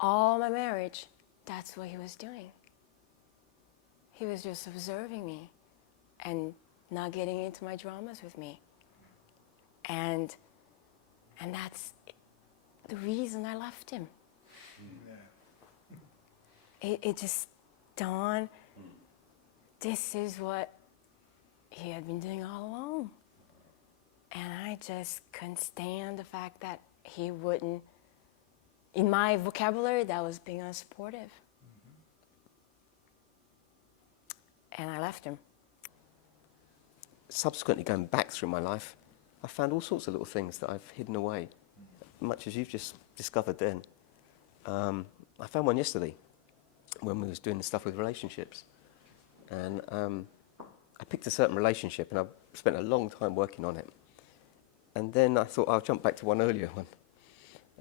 all my marriage, that's what he was doing. He was just observing me and not getting into my dramas with me. And that's the reason I left him. It just dawned, this is what he had been doing all along. And I just couldn't stand the fact that he wouldn't, in my vocabulary, that was being unsupportive. And I left him. Subsequently, going back through my life, I found all sorts of little things that I've hidden away, much as you've just discovered then. I found one yesterday when we was doing the stuff with relationships. And I picked a certain relationship and I spent a long time working on it. And then I thought I'll jump back to one earlier one.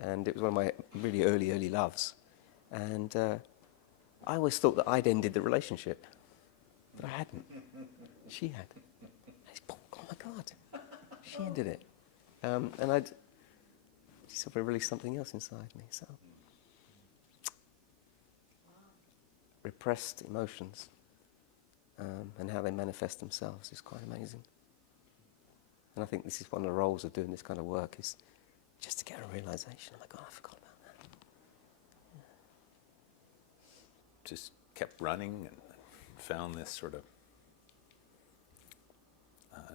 And it was one of my really early loves. And I always thought that I'd ended the relationship. But I hadn't. She had. Oh my God. She ended it. And I'd sort of released something else inside me. So repressed emotions and how they manifest themselves is quite amazing. And I think this is one of the roles of doing this kind of work, is just to get a realization. Oh my God, I forgot about that. Yeah. Just kept running and found this sort of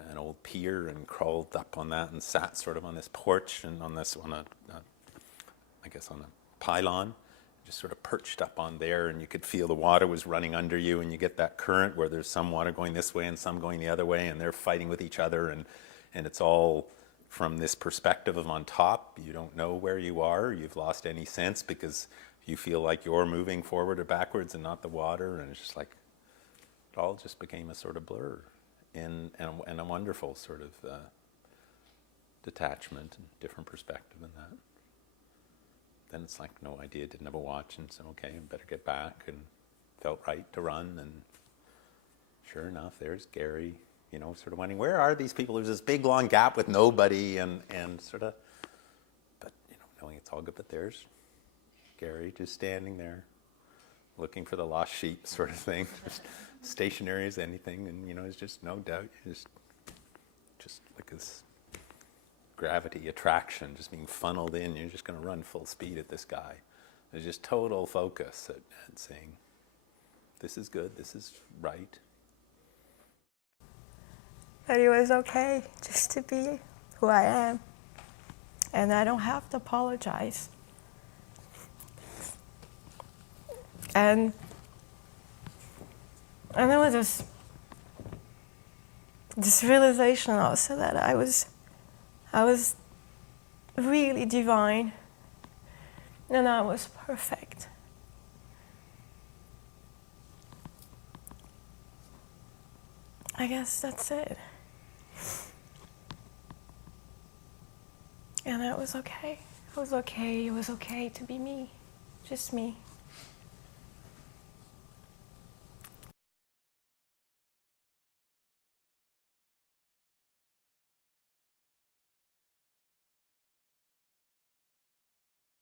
an old pier and crawled up on that and sat sort of on this porch and on a pylon, just sort of perched up on there, and you could feel the water was running under you, and you get that current where there's some water going this way and some going the other way, and they're fighting with each other, and it's all from this perspective of on top. You don't know where you are. You've lost any sense because you feel like you're moving forward or backwards and not the water, and it's just like it all just became a sort of blur and a wonderful sort of detachment and different perspective in that. Then it's like no idea, didn't have a watch, and so okay, I better get back, and felt right to run, and sure enough, there's Gary, sort of wondering, where are these people? There's this big long gap with nobody, and sort of, but knowing it's all good, but there's Gary just standing there, looking for the lost sheep sort of thing, just stationary as anything, and it's just no doubt, just like this gravity attraction just being funneled in. You're just going to run full speed at this guy. There's just total focus at saying, this is good, this is right. But it was okay just to be who I am. And I don't have to apologize. And there was this realization also that I was really divine, and I was perfect. I guess that's it. And that was okay. It was okay to be me, just me.